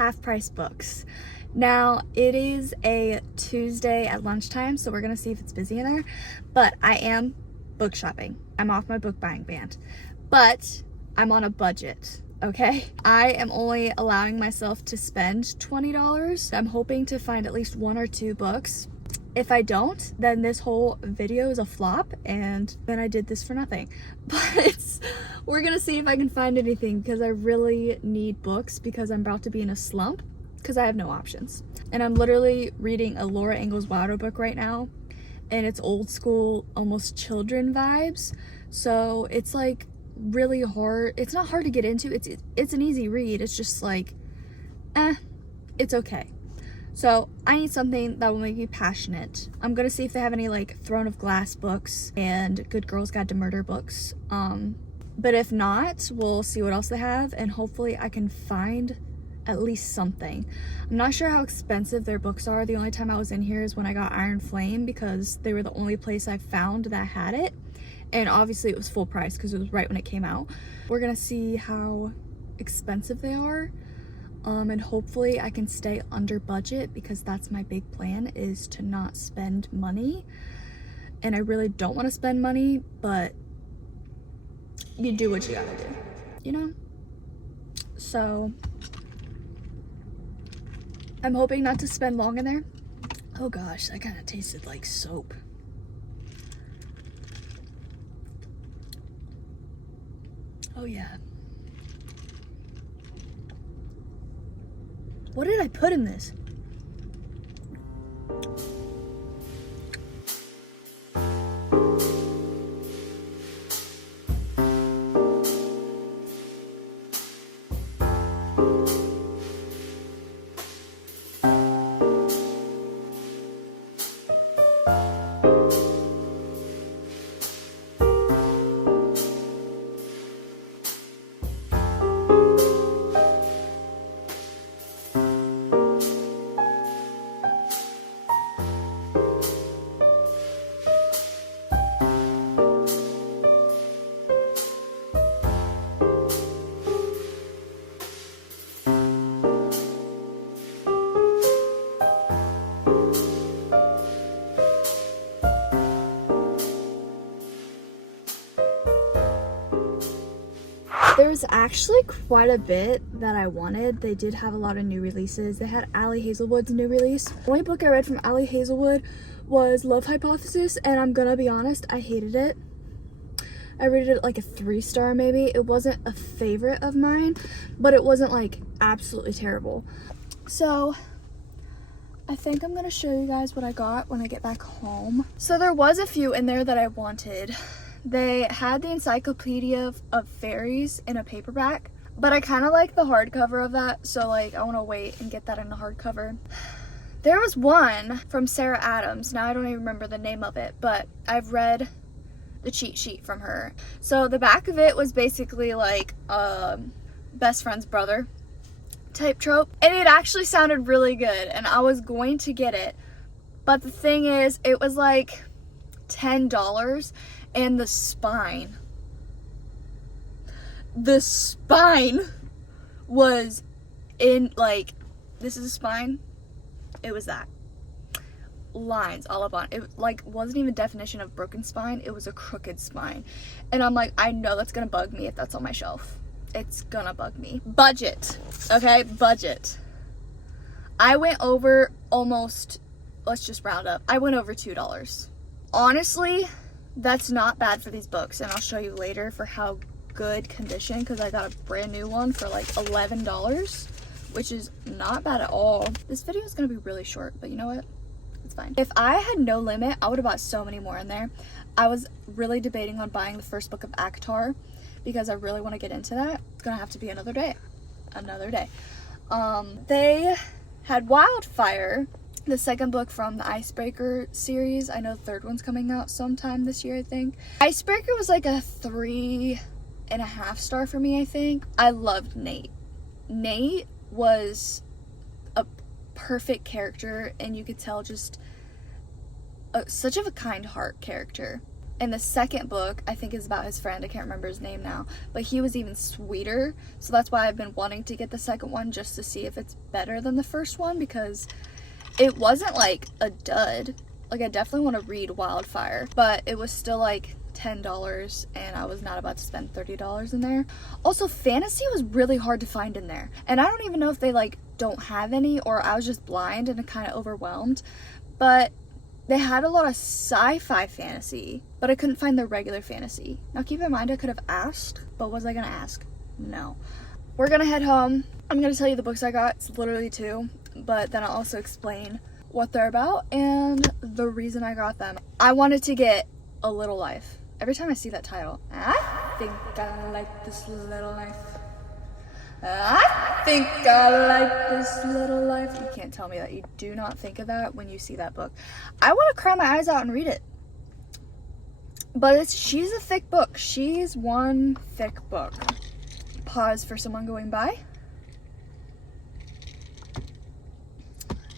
half price books. Now, it is a Tuesday at lunchtime, so we're gonna see if it's busy in there, but I am book shopping. I'm off my book buying ban, but I'm on a budget, okay? I am only allowing myself to spend $20. I'm hoping to find at least 1 or 2 books. If I don't, then this whole video is a flop and then I did this for nothing. But we're gonna see if I can find anything because I really need books because I'm about to be in a slump because I have no options. And I'm literally reading a Laura Ingalls Wilder book right now, and it's old school, almost children vibes. So it's like really hard. It's not hard to get into. It's an easy read. It's just like, it's okay. So I need something that will make me passionate. I'm gonna see if they have any like Throne of Glass books and Good Girls Guide to Murder books. But if not, we'll see what else they have, and hopefully I can find at least something. I'm not sure how expensive their books are. The only time I was in here is when I got Iron Flame because they were the only place I found that had it. And obviously it was full price because it was right when it came out. We're gonna see how expensive they are. And hopefully I can stay under budget because that's my big plan, is to not spend money. And I really don't want to spend money, but you do what you gotta do, you know? So I'm hoping not to spend long in there. Oh gosh, that kind of tasted like soap. Oh yeah. What did I put in this? There's actually quite a bit that I wanted. They did have a lot of new releases. They had Ali Hazelwood's new release. The only book I read from Ali Hazelwood was Love Hypothesis, and I'm gonna be honest, I hated it. I rated it like a 3-star maybe. It wasn't a favorite of mine, but it wasn't like absolutely terrible. So I think I'm gonna show you guys what I got when I get back home. So there was a few in there that I wanted. They had the Encyclopedia of Fairies in a paperback, but I kind of like the hardcover of that, so like I want to wait and get that in the hardcover. There was one from Sarah Adams. Now I don't even remember the name of it, but I've read the cheat sheet from her. So the back of it was basically like best friend's brother type trope, and it actually sounded really good, and I was going to get it, but the thing is, it was like $10. And the spine was in, like, this is a spine, it was that. Lines all up on it. It like wasn't even definition of broken spine, it was a crooked spine. And I'm like, I know that's gonna bug me if that's on my shelf. It's gonna bug me. Budget, okay, budget. I went over almost, let's just round up, I went over $2. Honestly, that's not bad for these books, and I'll show you later for how good condition, because I got a brand new one for like $11, which is not bad at all. This video is gonna be really short, but you know what? It's fine. If I had no limit, I would have bought so many more in there. I was really debating on buying the first book of ACOTAR because I really want to get into that. It's gonna have to be another day. They had Wildfire, the second book from the Icebreaker series. I know the third one's coming out sometime this year, I think. Icebreaker was like a 3.5-star for me, I think. I loved Nate. Nate was a perfect character, and you could tell just such of a kind heart character. And the second book, I think, is about his friend. I can't remember his name now, but he was even sweeter. So that's why I've been wanting to get the second one, just to see if it's better than the first one, because it wasn't like a dud. Like, I definitely want to read Wildfire, but it was still like $10, and I was not about to spend $30 in there. Also, fantasy was really hard to find in there, and I don't even know if they like don't have any, or I was just blind and kind of overwhelmed. But they had a lot of sci-fi fantasy, but I couldn't find the regular fantasy. Now keep in mind, I could have asked, but was I gonna ask? No. We're gonna head home. I'm gonna tell you the books I got. It's literally 2, but then I'll also explain what they're about and the reason I got them. I wanted to get A Little Life. Every time I see that title, I think I like this little life. I think I like this little life. You can't tell me that you do not think of that when you see that book. I want to cry my eyes out and read it. But she's a thick book. She's one thick book. Pause for someone going by.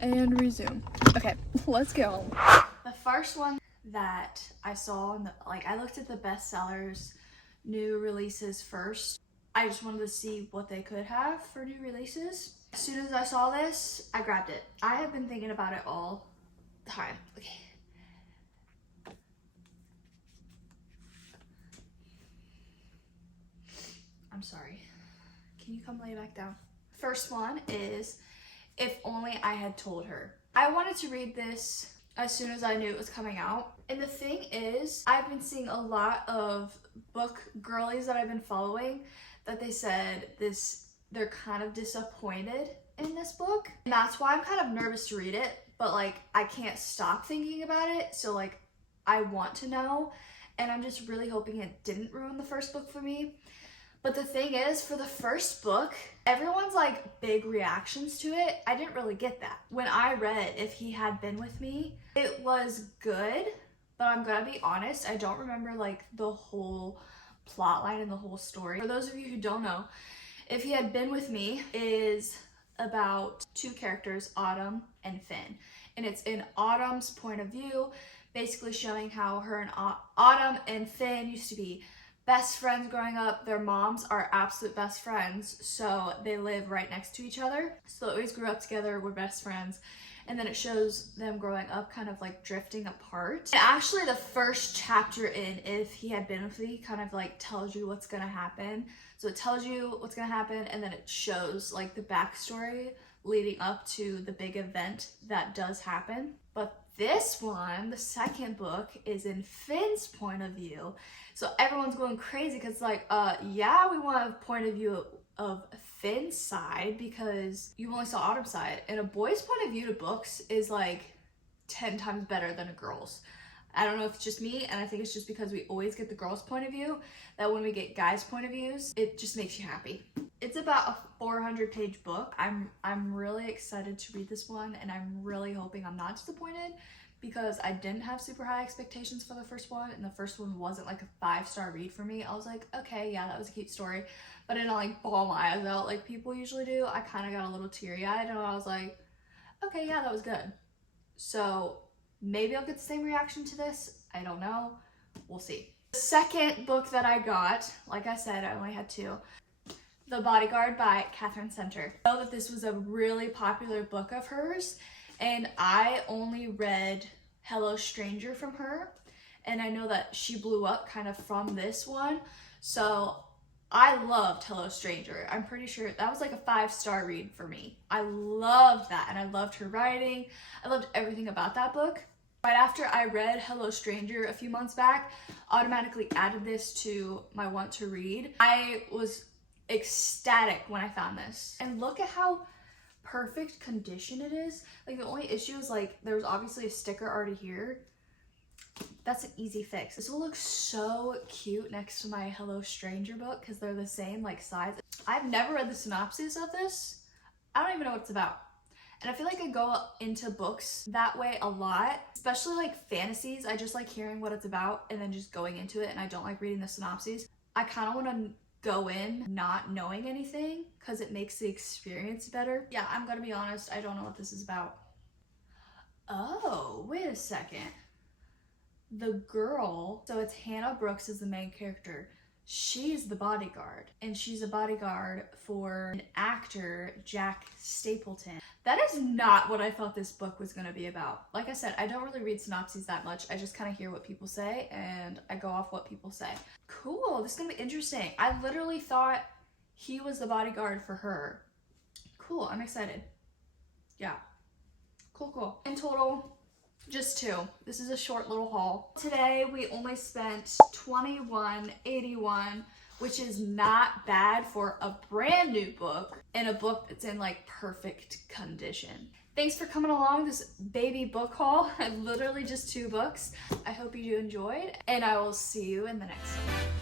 And resume. Okay, let's go home. The first one that I saw, I looked at the bestsellers, new releases first. I just wanted to see what they could have for new releases. As soon as I saw this, I grabbed it. I have been thinking about it all the time. Okay. I'm sorry. Can you come lay back down? First one is If Only I Had Told Her. I wanted to read this as soon as I knew it was coming out. And the thing is, I've been seeing a lot of book girlies that I've been following that they said they're kind of disappointed in this book. And that's why I'm kind of nervous to read it, but like I can't stop thinking about it. So like I want to know, and I'm just really hoping it didn't ruin the first book for me. But the thing is, for the first book, everyone's like big reactions to it. I didn't really get that. When I read If He Had Been With Me, it was good, but I'm gonna be honest, I don't remember like the whole plot line and the whole story. For those of you who don't know, If He Had Been With Me is about 2 characters, Autumn and Finn. And it's in Autumn's point of view, basically showing how her and Autumn and Finn used to be best friends growing up. Their moms are absolute best friends, so they live right next to each other. So they always grew up together, were best friends. And then it shows them growing up kind of like drifting apart. And actually the first chapter in If He Had Been With Me kind of like tells you what's gonna happen. So it tells you what's gonna happen, and then it shows like the backstory leading up to the big event that does happen. But this one, the second book, is in Finn's point of view. So everyone's going crazy because like, yeah, we want a point of view of Finn's side because you only saw Autumn's side. And a boy's point of view to books is like 10 times better than a girl's. I don't know if it's just me, and I think it's just because we always get the girl's point of view, that when we get guys' point of views, it just makes you happy. It's about a 400-page book. I'm really excited to read this one, and I'm really hoping I'm not disappointed because I didn't have super high expectations for the first one, and the first one wasn't like a 5-star read for me. I was like, okay, yeah, that was a cute story, but I didn't like bawl my eyes out like people usually do. I kind of got a little teary-eyed, and I was like, okay, yeah, that was good. So maybe I'll get the same reaction to this. I don't know. We'll see. The second book that I got, like I said, I only had 2. The Bodyguard by Katherine Center. I know that this was a really popular book of hers, and I only read Hello Stranger from her, and I know that she blew up kind of from this one. So I loved Hello Stranger. I'm pretty sure that was like a 5-star read for me. I loved that, and I loved her writing. I loved everything about that book. Right after I read Hello Stranger a few months back, automatically added this to my want to read. I was ecstatic when I found this. And look at how perfect condition it is. Like the only issue is like there's obviously a sticker already here. That's an easy fix. This will look so cute next to my Hello Stranger book because they're the same like size. I've never read the synopsis of this. I don't even know what it's about. And I feel like I go into books that way a lot, especially like fantasies. I just like hearing what it's about and then just going into it, and I don't like reading the synopses. I kind of want to go in not knowing anything because it makes the experience better. Yeah, I'm gonna be honest, I don't know what this is about. Oh, wait a second. the girl, so it's Hannah Brooks is the main character. She's the bodyguard, and she's a bodyguard for an actor, Jack Stapleton. That is not what I thought this book was going to be about. Like I said, I don't really read synopses that much. I just kind of hear what people say, and I go off what people say. Cool, this is going to be interesting. I literally thought he was the bodyguard for her. Cool, I'm excited. Yeah, cool. In total, just 2. This is a short little haul. Today we only spent $21.81, which is not bad for a brand new book and a book that's in like perfect condition. Thanks for coming along this baby book haul. Literally just 2 books. I hope you enjoyed, and I will see you in the next one.